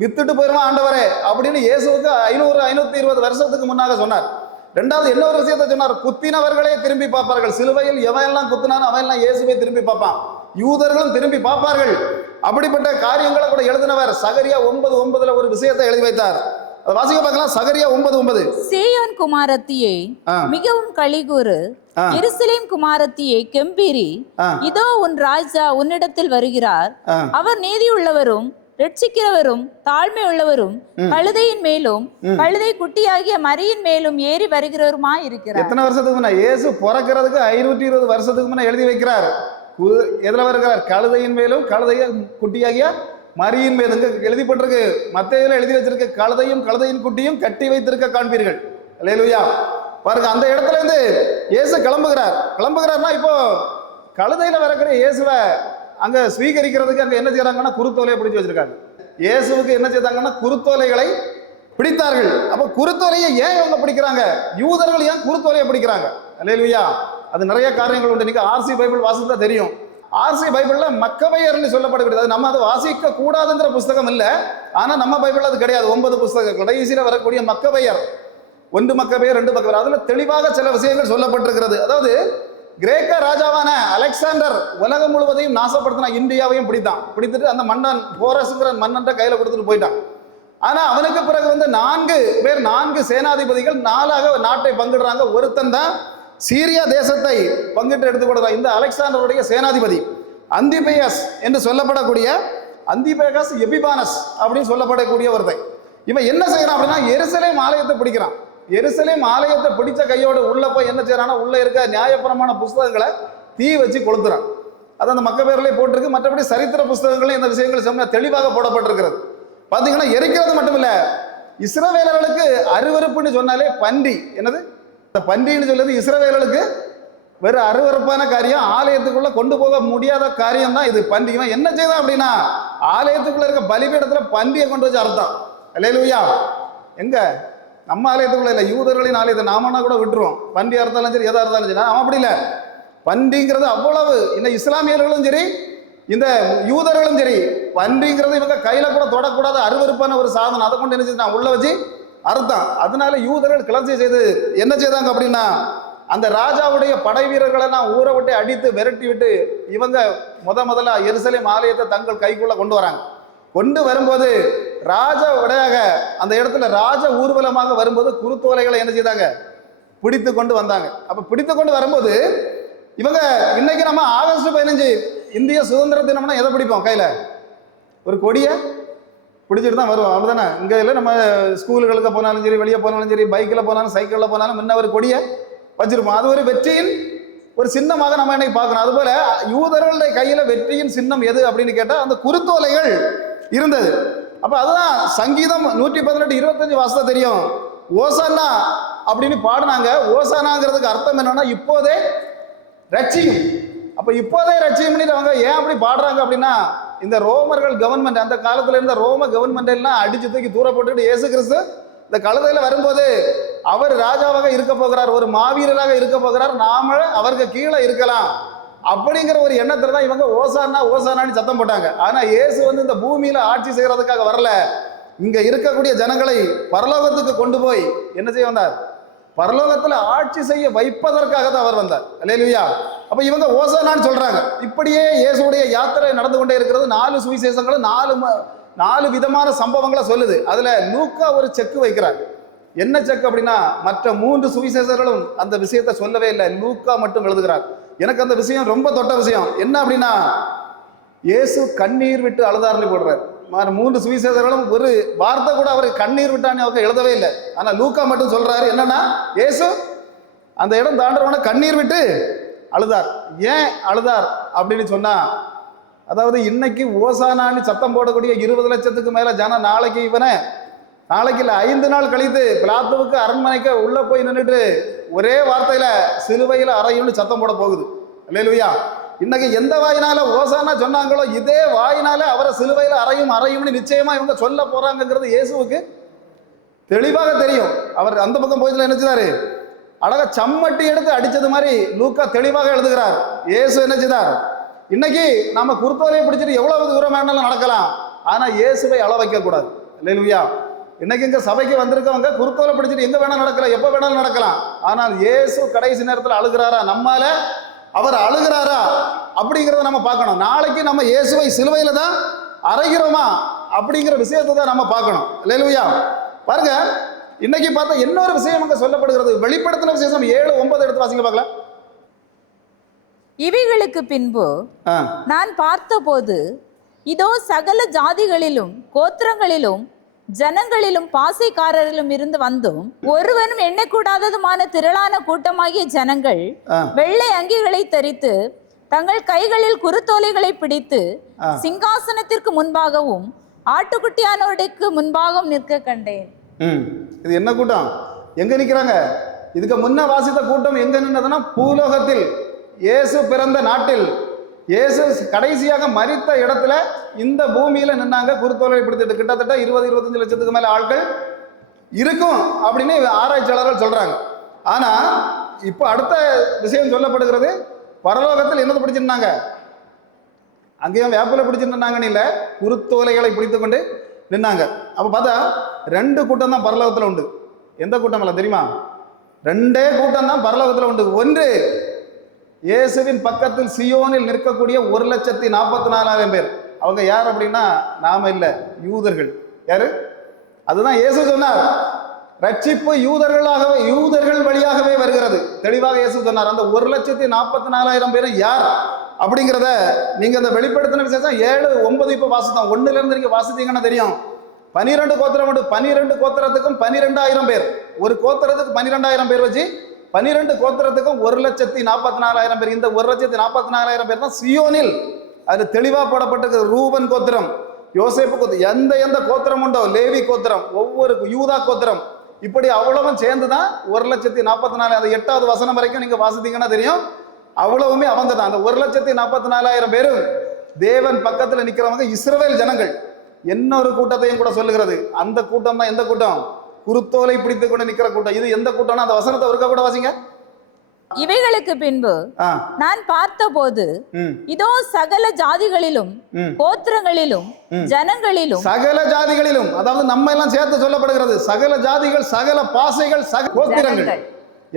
வித்துட்டு போயிருவான் ஆண்டவரே அப்படின்னு இயேசுவுக்கு 520 வருஷத்துக்கு முன்னாக சொன்னார். 2வது இன்னொரு விஷயத்தை சொன்னார், குத்தினவர்களே திரும்பி பார்ப்பார்கள். சிலுவையில் எவன் எல்லாம் குத்தினானோ அவன் எல்லாம் இயேசுவை திரும்பி பார்ப்பான், யூதர்களும் திரும்பி பார்ப்பார்கள். அப்படிப்பட்ட காரியங்களை கூட எழுதினவர் சகரியா 9:9 ஒரு விஷயத்தை எழுதி வைத்தார். அதை வாசிக்க பார்க்கலாம். சகரியா 9:9. சீயோன் குமாரத்தியே மிகவும் களிகூறு, எருசலேம் குமாரத்தியே கெம்பீரி, இதோ உன் ராஜா உன்னிடத்தில் வருகிறார், அவர் நீதி உள்ளவரும் ரட்சிக்கிறவரும் தாழ்மை உள்ளவரும் கழுதையின் மேலும் கழுதை குட்டியாகிய மரியின் மேலும் ஏறி வருகிறவருமாய் இருக்கிறார். எத்தனை வருஷத்துக்கு முன்ன? இயேசு பிறக்கிறதுக்கு 520 வருஷத்துக்கு முன்ன எழுதி வைக்கிறார். எதுல வருகிறார்? கழுதையின் மேலும் கழுதைய குட்டியாகிய மரியின் மேலும் எழுதிப்பட்டிருக்கு. மத்தேயுல எழுதி வச்சிருக்க கழுதையும் கழுதையின் குட்டியும் கட்டி வைத்திருக்க காண்பீர்கள். அல்லேலூயா. பாருங்க, அந்த இடத்துல இருந்து இயேசு கிளம்புகிறார்னா, இப்போ கழுதையில வரக்கிற இயேசுவை அங்க ஸ்வீகரிக்கிறதுக்கு அங்க என்ன செய்யறாங்கன்னா, குருத்தோலையை பிடிச்சு வச்சிருக்காங்க. இயேசுவுக்கு என்ன செய்தாங்கன்னா, குருத்தோலைகளை பிடித்தார்கள். அப்ப குருத்தோலையை ஏன் இவங்க பிடிக்கிறாங்க? யூதர்கள் ஏன் குருத்தோலையை பிடிக்கிறாங்க? அல்லேலூயா. அது நிறைய காரியங்கள் உண்டு. நீங்க ஆர்சி பைபிள் வாசித்தா தெரியும். ஆர்சி பைபிள்ல மக்கபையர்னு சொல்லப்படுகிறது. அது நம்ம அதை வாசிக்க கூடாதுங்கிற புஸ்தகம் இல்லை, ஆனா நம்ம பைபிள் அது கிடையாது. 9 புஸ்தகம் கடைசியில வரக்கூடிய மக்கபையர். 1 மக்கபேயர் 2 மக்கபேயர் அதுல தெளிவாக சில விஷயங்கள் சொல்லப்பட்டிருக்கிறது. அதாவது கிரேக்க ராஜாவான அலெக்சாண்டர் உலகம் முழுவதையும் நாசப்படுத்தினா, இந்தியாவையும் பிடித்துட்டு அந்த மன்னன் போரஸ்ங்கிற மன்னன் கையில கொடுத்துட்டு போயிட்டான். ஆனா அவனுக்கு பிறகு 4 சேனாதிபதிகள் 4ஆக நாட்டை பங்கிடுறாங்க. ஒருத்தன் தான் சீரியா தேசத்தை பங்கிட்டு எடுத்து கொடுறான். இந்த அலெக்சாண்டருடைய சேனாதிபதி அந்திபேயஸ் என்று சொல்லப்படக்கூடிய அந்திபேகஸ் எபிபானஸ் அப்படின்னு சொல்லப்படக்கூடிய ஒருத்தன். இவன் என்ன செய்யறான் அப்படின்னா, எருசலேம் ஆலயத்தை பிடிக்கிறான். எருசலேம் ஆலயத்தை பிடிச்ச கையோடு உள்ள போய் என்ன செய்யறான்னா, உள்ள இருக்க நியாயப்பிரமாண புஸ்தகங்களை தீ வச்சு கொளுத்துறான். அது அந்த மக்கபேர்லயே போட்டிருக்கு. மற்றபடி சரித்திர புஸ்தகங்களையும் இந்த விஷயங்கள் செம்ம தெளிவாக போடப்பட்டிருக்கிறது. பாத்தீங்கன்னா, எரிக்கிறது மட்டும் இல்ல, இஸ்ரவேலர்களுக்கு அருவருப்புன்னு சொன்னாலே பன்றி. என்னது இந்த பன்றின்னு சொல்லுது இஸ்ரவேலர்களுக்கு வெறும் அருவருப்பான காரியம், ஆலயத்துக்குள்ள கொண்டு போக முடியாத காரியம் தான் இது பன்றி. இவன் என்ன செய்தான் அப்படின்னா, ஆலயத்துக்குள்ள இருக்க பலிபீடத்துல பன்றியை கொண்டு வச்சு அறுத்தான். அல்லேலூயா. எங்க நம்ம ஆலயத்துக்குள்ள இல்லை, யூதர்களின் ஆலயத்தை நாமனா கூட விட்டுருவோம். பன்றி அறுத்தாலும் சரி, எதா இருந்தாலும் சரி. அவன் அப்படி இல்லை. பன்றிங்கிறது அவ்வளவு, இந்த இஸ்லாமியர்களும் சரி இந்த யூதர்களும் சரி, பன்றிங்கிறது இவங்க கையில கூட தொடக்கூடாத அருவருப்பான ஒரு சாதனம். அதை கொண்டு என்ன செய்தான், உள்ள வச்சு அறுத்தான். அதனால யூதர்கள் கிளர்ச்சி செய்து என்ன செய்தாங்க அப்படின்னா, அந்த ராஜாவுடைய படை வீரர்களை நான் ஊரை விட்டு அடித்து விரட்டி விட்டு இவங்க முதல்ல எருசலேம் ஆலயத்தை தங்கள் கைக்குள்ள கொண்டு வராங்க. கொண்டு வரும்போது ராஜ உடையாக அந்த இடத்துல ராஜ ஊர்வலமாக வரும்போது குருத்தோலைகளை என்ன செய்தாங்க, பிடித்து கொண்டு வந்தாங்க. அப்ப பிடித்து கொண்டு வரும்போது இவங்க இன்னைக்கு நம்ம ஆகஸ்ட் 15 இந்திய சுதந்திர தினம்னா எதை பிடிப்போம், கையில ஒரு கொடியை பிடிச்சிட்டு தான் வருவோம். அப்படிதானே? இங்க இல்லை, நம்ம ஸ்கூலுகளுக்கு போனாலும் சரி, வெளியே போனாலும் சரி, பைக்கில் போனாலும் சைக்கிளில் போனாலும் முன்ன ஒரு கொடியை வச்சிருப்போம். அது ஒரு வெற்றியின் ஒரு சின்னமாக நம்ம இன்னைக்கு பார்க்கணும். அதுபோல யூதர்களுடைய கையில வெற்றியின் சின்னம் எது அப்படின்னு கேட்டா அந்த குருத்தோலைகள் இருந்தது. அப்ப அதுதான் சங்கீதம் 118 25 வாசத்தை தெரியும். ஓசானா அப்படின்னு பாடினாங்க. ஓசானாங்கிறதுக்கு அர்த்தம் என்னன்னா, இப்போதே ரட்சியும். அப்ப இப்போதே ரட்சியும் அவங்க ஏன் அப்படி பாடுறாங்க அப்படின்னா, இந்த ரோமர்கள் கவர்மெண்ட், அந்த காலத்துல இருந்த ரோம கவர்மெண்ட் எல்லாம் அடிச்சு தூக்கி தூர போட்டுட்டு இயேசு கிறிஸ்து இந்த கழுதையில வரும்போது அவர் ராஜாவாக இருக்க போகிறார், ஒரு மாவீரராக இருக்க போகிறார், நாம அவருக்கு கீழே இருக்கலாம் அப்படிங்கிற ஒரு எண்ணத்துல தான் இவங்க ஓசானா ஓசானான்னு சத்தம் போட்டாங்க. ஆனா இயேசு இந்த பூமியில ஆட்சி செய்யறதுக்காக வரல, இங்க இருக்கக்கூடிய ஜனங்களை பரலோகத்துக்கு கொண்டு போய் என்ன செய்ய வந்தார், பரலோகத்துல ஆட்சி செய்ய வைப்பதற்காக தான் அவர் வந்தார். அல்லேலூயா. அப்ப இவங்க ஓசானான்னு சொல்றாங்க. இப்படியே இயேசுடைய யாத்திரை நடந்து கொண்டே இருக்கிறது. 4 சுவிசேஷங்களும் 4 விதமான சம்பவங்களை சொல்லுது. அதுல லூக்கா ஒரு செக்கு வைக்கிறார். என்ன செக் அப்படின்னா, மற்ற 3 சுவிசேஷர்களும் அந்த விஷயத்தை சொல்லவே இல்லை, லூக்கா மட்டும் எழுதுகிறார். எனக்கு அந்த விஷயம் ரொம்ப தொட்ட விஷயம். என்ன அப்படின்னா, இயேசு கண்ணீர் விட்டு அழுதார்னு போடுறார். 3 சுவிசேஷர்களும் ஒரு வார்த்தை கூட அவர் கண்ணீர் விட்டான்னு அவங்க எழுதவே இல்லை. ஆனா லூக்கா மட்டும் சொல்றாரு என்னன்னா, இயேசு அந்த இடம் தாண்டவன கண்ணீர் விட்டு அழுதார். ஏன் அழுதார் அப்படின்னு சொன்னா, அதாவது இன்னைக்கு ஓசானான்னு சத்தம் போடக்கூடிய 20 லட்சத்துக்கு மேல ஜனம் நாளைக்கு இல்லை 5 நாள் கழித்து பிலாத்துவுக்கு அரண்மனைக்கு உள்ள போய் நின்றுட்டு ஒரே வார்த்தையில சிலுவையில அறையும்னு சத்தம் போட போகுது. அல்லேலூயா. இன்னைக்கு எந்த வாயினால ஓசானா சொன்னாங்களோ இதே வாயினால அவரை சிலுவையில அறையும்னு நிச்சயமா இவங்க சொல்ல போறாங்கிறது இயேசுவுக்கு தெளிவாக தெரியும். அவர் அந்த பக்கம் போய் என்ன செய்தாரு, அழகா சம்மட்டி எடுத்து அடிச்சது மாதிரி லூக்கா தெளிவாக எழுதுகிறார். இயேசு என்ன செய்தார், இன்னைக்கு நம்ம குருத்தோலையை பிடிச்சிட்டு எவ்வளவு தூரம் வேணாலும் நடக்கலாம், ஆனா இயேசுவை அள வைக்க கூடாது. அல்லேலூயா. இன்னைக்கு இங்க சபைக்கு வந்திருக்கவங்க குருத்தோலை பிடிச்சிட்டு எங்க வேணாலும் நடக்கலாம், எப்ப வேணாலும் நடக்கலாம். ஆனால் இயேசு கடைசி நேரத்தில் அழுகிறாரா, நம்மால அவர் அழுகிறாரா அப்படிங்கிறத நம்ம பார்க்கணும். நாளைக்கு நம்ம இயேசுவை சிலுவையில தான் அறைகிறோமா அப்படிங்கிற விஷயத்தை தான் நம்ம பார்க்கணும். அல்லேலூயா. பாருங்க, இன்னைக்கு பார்த்தா இன்னொரு விஷயம் அங்க சொல்லப்படுகிறது. வெளிப்படுத்தின விசேஷம் 7:9 எடுத்து வாசிங்க பார்க்கலாம். இவைகளுக்கு பின்பு நான் பார்த்தபோது இதோ சகல ஜாதிகளிலும் கோத்திரங்களிலும் ஜனங்களிலும் பாசைக்காரரிலும் இருந்து வந்தும் ஒருவனும் எண்ணக்கூடாததுமான திரளான கூட்டமாகிய ஜனங்கள் வெள்ளை அங்கிகளை தரித்து தங்கள் கைகளில் குருத்தோலைகளை பிடித்து சிங்காசனத்திற்கு முன்பாகவும் ஆட்டுக்குட்டியானோருக்கு முன்பாகவும் நிற்க கண்டேன். இது என்ன கூட்டம், எங்க நிற்கிறாங்க? இதுக்கு முன்ன வாசித்த கூட்டம் எங்க நின்றதுன்னா, பூலோகத்தில் இயேசு பிறந்த நாட்டில் இயேசு கடைசியாக மரித்த இடத்துல இந்த பூமியில நின்னாங்க குருத்தோலை பிடித்துட்டு. கிட்டத்தட்ட 20-25 லட்சத்துக்கு மேல ஆட்கள் இருக்கும் அப்படின்னு ஆராய்ச்சியாளர்கள் சொல்றாங்க. ஆனா இப்ப அடுத்த விஷயம் சொல்லப்படுகிறது, பரலோகத்தில் என்னது பிடிச்சிருந்தாங்க, அங்கேயும் வேப்பில பிடிச்சிருந்தாங்கன்னு இல்லை, குருத்தோலைகளை பிடித்து கொண்டு நின்னாங்க. அப்ப பார்த்தா 2 கூட்டம் தான் பரலோகத்தில் உண்டு. எந்த கூட்டம் எல்லாம் தெரியுமா? 2 கூட்டம் தான் பரலோகத்தில் உண்டு. ஒன்று, இயேசுவின் பக்கத்தில் சியோனில் நிற்கக்கூடிய 1,44,000 பேர். அவங்க யார் அப்படின்னா நாம இல்லை, யூதர்கள். யாரு? அதுதான் இயேசு சொன்னார், ரட்சிப்பு யூதர்கள் வழியாகவே வருகிறது. தெளிவாக இயேசு சொன்னார். அந்த 1,44,000 பேர் யார் அப்படிங்கிறத நீங்க அந்த வெளிப்படுத்தின விசேஷம் 7, 9 இப்ப வாசித்தோம். 1ல இருந்து நீங்க வாசித்தீங்கன்னா தெரியும். 12 கோத்திரம் உண்டு. 12 கோத்திரத்துக்கும் 12,000 பேர். ஒரு கோத்திரத்துக்கு 12,000 பேர் வச்சு 12 கோத்திரத்துக்கும் 1,44,000 பேர். இந்த 1,44,000 பேர் தான் சியோனில். அது தெளிவா போடப்பட்டிருக்கு. ரூபன் கோத்திரம், யோசேப்பு கோத்திரம், எந்த கோத்திரம் உண்டோ, லேவி கோத்திரம், ஒவ்வொரு யூதா கோத்திரம், இப்படி அவ்வளவும் சேர்ந்து தான் 1,44,000. அந்த 8வது வசனம் வரைக்கும் நீங்க வாசித்தீங்கன்னா தெரியும். அவ்வளவுமே அவங்க தான். அந்த 1,44,000 பேரும் தேவன் பக்கத்தில் நிற்கிறவங்க இஸ்ரவேல் ஜனங்கள். இன்னொரு கூட்டத்தையும் கூட சொல்லுகிறது. அந்த கூட்டம் தான் எந்த கூட்டம்? குருத்தோலை பிடித்து கொண்டு நிற்கிற கூட்டம். இது எந்த கூட்டம்னா அந்த வசனத்தை ஒருக்கா கூட வாசிங்க. இவைகளுக்கு பின்பு நான் பார்த்தபோது இதோ சகல ஜாதிகளிலும் கோத்திரங்களிலும் ஜனங்களிலும், சகல ஜாதிகளிலும், அதாவது நம்ம எல்லாம் சேர்த்து சொல்லப்படுகிறது. சகல ஜாதிகள், சகல பாசைகள், சகல கோத்திரங்கள்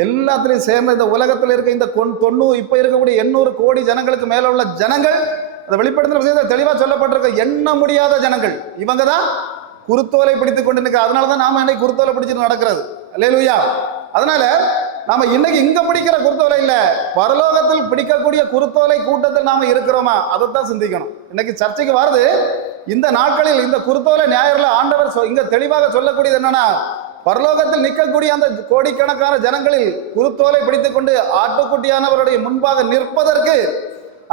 எல்லாத்திலையும் சேர்ந்த இந்த உலகத்தில் இருக்க இந்த 90 இப்ப இருக்கக்கூடிய 800 கோடி ஜனங்களுக்கு மேல உள்ள ஜனங்கள், அந்த வெளிப்படுத்தின விஷயத்தில் தெளிவா சொல்லப்பட்டிருக்க எண்ண முடியாத ஜனங்கள். இவங்க தான் குருத்தோலை பிடித்துக் கொண்டு நிற்க. அதனாலதான் நாம இன்னைக்கு குருத்தோலை பிடிச்சிட்டு நடக்கிறது. அல்லேலூயா. அதனால நாம இன்னைக்கு இங்க பிடிக்கிற குருத்தோலை இல்ல, பரலோகத்தில் பிடிக்கக்கூடிய குருத்தோலை கூட்டத்தில் நாம இருக்கிறோமா, அதைத்தான் சிந்திக்கணும். இன்னைக்கு சர்ச்சைக்கு வருது. இந்த நாட்களில் இந்த குருத்தோலை ஞாயிறுல ஆண்டவர் இங்க தெளிவாக சொல்லக்கூடியது என்னன்னா, பரலோகத்தில் நிற்கக்கூடிய அந்த கோடிக்கணக்கான ஜனங்களில் குருத்தோலை பிடித்துக் கொண்டு ஆட்டுக்குட்டியானவருடைய முன்பாக நிற்பதற்கு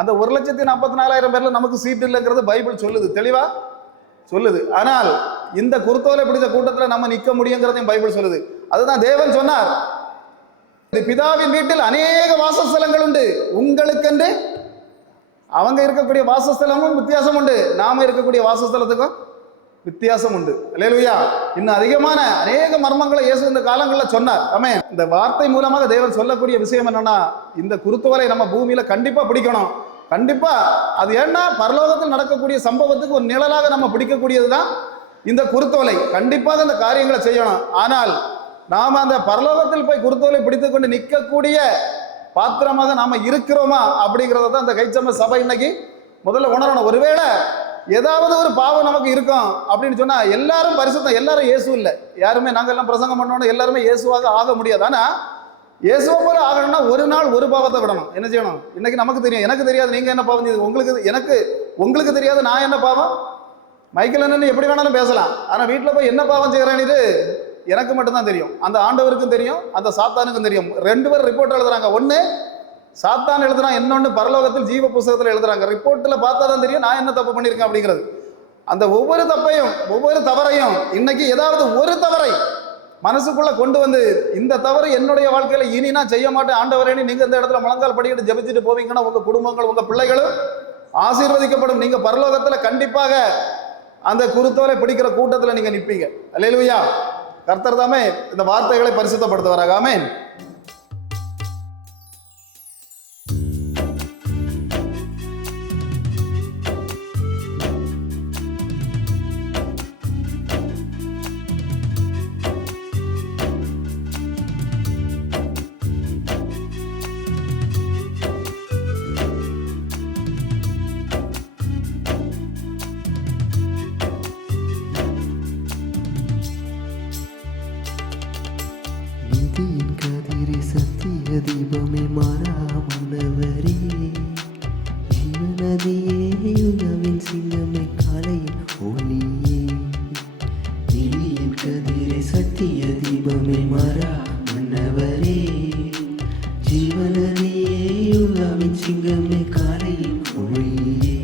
அந்த 1,44,000 பேர்ல நமக்கு சீட்டு இல்லைங்கிறது பைபிள் சொல்லுது, தெளிவா சொல்லுது. ஆனால் இந்த குருத்தோலை பிடித்த கூட்டத்தில் நம்ம நிற்க முடியுங்கிறதையும் பைபிள் சொல்லுது. அதுதான் தேவன் சொன்னார், பிதாவின் வீட்டில் அநேக வாசஸ்தலங்கள் உண்டு, உங்களுக்கென்று. அவங்க இருக்கக்கூடிய வாசஸ்தலமும் வித்தியாசம் உண்டு, நாம இருக்கக்கூடிய வாசஸ்தலத்துக்கும் வித்தியாசம் உண்டு. அல்லேலூயா. இன்னும் அதிகமான அநேக மர்மங்களை இயேசு இந்த காலங்களில் சொன்னார். ஆமென். இந்த வார்த்தை மூலமாக தேவன் சொல்லக்கூடிய விஷயம் என்னன்னா, இந்த குருத்தோலை நம்ம பூமியில கண்டிப்பா பிடிக்கணும். கண்டிப்பா அது ஏன்னா பரலோகத்தில் நடக்கக்கூடிய சம்பவத்துக்கு ஒரு நிழலாக நம்ம பிடிக்கக்கூடியதுதான் இந்த குருத்தோலை. கண்டிப்பாக இந்த காரியங்களை செய்யணும். ஆனால் நாம அந்த பரலோகத்தில் போய் குருத்தோலை பிடித்துக் கொண்டு நிற்கக்கூடிய பாத்திரமாக நாம இருக்கிறோமா அப்படிங்கிறத தான் இந்த கைச்சம சபை இன்னைக்கு முதல்ல உணரணும். ஒருவேளை ஏதாவது ஒரு பாவம் நமக்கு இருக்கும் அப்படின்னு சொன்னா, எல்லாரும் பரிசுத்தம், எல்லாரும் இயேசு இல்லை. யாருமே நாங்கள் எல்லாம் பிரசங்கம் பண்ணோம் எல்லாருமே இயேசுவாக ஆக முடியாது. ஆனா இயேசுவை போல ஆகணும்னா ஒரு நாள் ஒரு பாவத்தை விடணும். என்ன செய்யணும்? இன்னைக்கு நமக்கு தெரியும், எனக்கு தெரியாது நீங்க என்ன பாவம் செய்யுது, உங்களுக்கு தெரியாது நான் என்ன பாவம். மைக்கேல் என்ன எப்படி வேணாலும் பேசலாம், ஆனா வீட்டில் போய் என்ன பாவம் செய்யறான்னு எனக்கு மட்டும்தான் தெரியும், அந்த ஆண்டவருக்கும் தெரியும், அந்த சாத்தானுக்கும் தெரியும். 2 பேர் ரிப்போர்ட் எழுதுறாங்க. ஒன்று சாத்தான் எழுதுறான், இன்னொன்று பரலோகத்தில் ஜீவ புஸ்தகத்தில் எழுதுறாங்க. ரிப்போர்ட்டில் பார்த்தா தான் தெரியும் நான் என்ன தப்பு பண்ணியிருக்கேன் அப்படிங்கிறது. அந்த ஒவ்வொரு தப்பையும் ஒவ்வொரு தவறையும் இன்னைக்கு ஏதாவது ஒரு தவறை மனசுக்குள்ள கொண்டு வந்து, இந்த தவறு என்னுடைய வாழ்க்கையில இனி நான் செய்ய மாட்டேன் ஆண்டவரேன்னு நீங்க இந்த இடத்துல முழங்கால் படிக்கிட்டு ஜெபிச்சுட்டு போவீங்கன்னா உங்க குடும்பங்கள் உங்க பிள்ளைகளும் ஆசீர்வதிக்கப்படும். நீங்க பரலோகத்துல கண்டிப்பாக அந்த குருத்தோலை பிடிக்கிற கூட்டத்தில் நீங்க நிற்பீங்க. அல்லேலூயா. கர்த்தர் தாமே இந்த வார்த்தைகளை பரிசுத்தப்படுத்துவாராக. ஆமென். சத்திய தீபமே மாறாமனவரே, ஜீவநதியே யுகவின் சிங்கமே காலையின் ஒளியே. நீதியின் கதிரே சத்திய தீபமே மாறாமனவரே, ஜீவநதியே யுகவின் சிங்கமே காலையின் ஒளியே.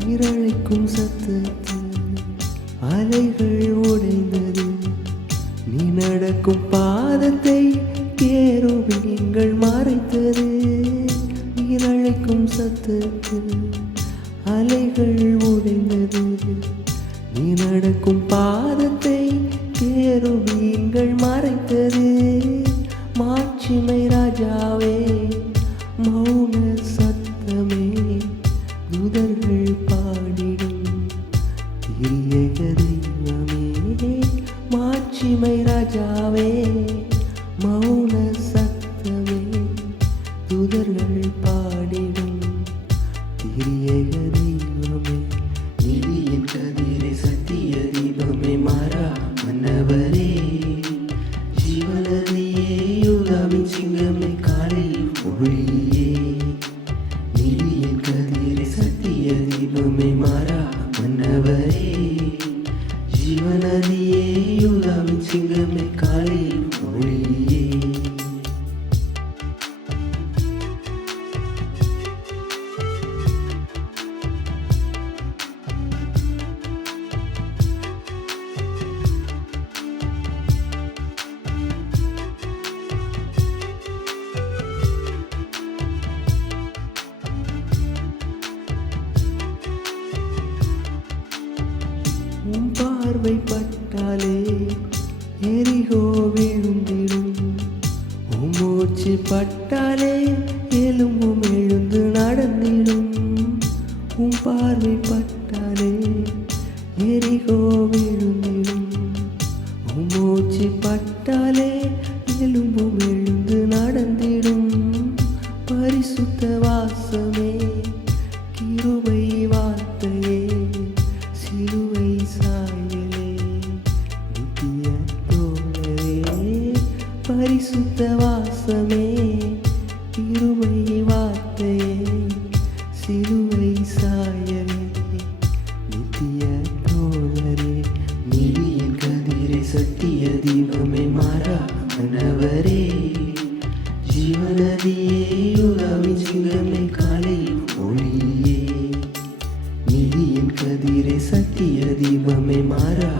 நீரழைக்கும் சத்தத்தில் அலைகள் உடைந்தது, நீ நடக்கும் பாதத்தை கேருபீன்கள் மறைத்தது. நீரழைக்கும் நீ நடக்கும் பாதத்தை கேருபீன்கள் மறைத்தது. மாட்சிமை ராஜாவே மௌன சத்தமே தூதர்கள் பாடிடும் திரியக தெய்வமே. மாட்சிமை ராஜாவே மௌன சத்தமே தூதர்கள் பாடிடும் திரியக தெய்வமே. நிதியின் கதிரை சத்திய தீபமே மாறா மன்னவரே. ஜீவநதியே யூதாவின் சிங்கமே காலையில் ஒளியே. நிதியின் கதிரை சத்திய தீபமே மாறா மன்னவரே. ஜீவநதியே யூதாவின் சிங்கமே காலையில் ஒளியே. உன் பார்வை பட்டாலே எரிகோ விழுந்திடும். உன் மூச்சு பட்டாலே எலும்பும் எழுந்து நடந்திடும். உன் பார்வை பட்டாலே எரிகோ விழுந்திடும். உன் மூச்சு பட்டாலே எலும்பும் எழுந்து நடந்திடும். பரிசுத்த வாசமே கிருபை வார்த்தையே சிலுவை சாயலே நித்திய தோழரே. பரிசுத்த வாசமே கிருபை வார்த்தையே சிலுவை சாயலே நித்திய தோழரே. நிதியின் கதிரை சத்திய தீபமே மாறா மன்னவரே. ஜீவநதியே யூதாவின் சிங்கமே காலையில் ஒளியே. நிதியின் கதிரை சத்திய தீபமே மாறா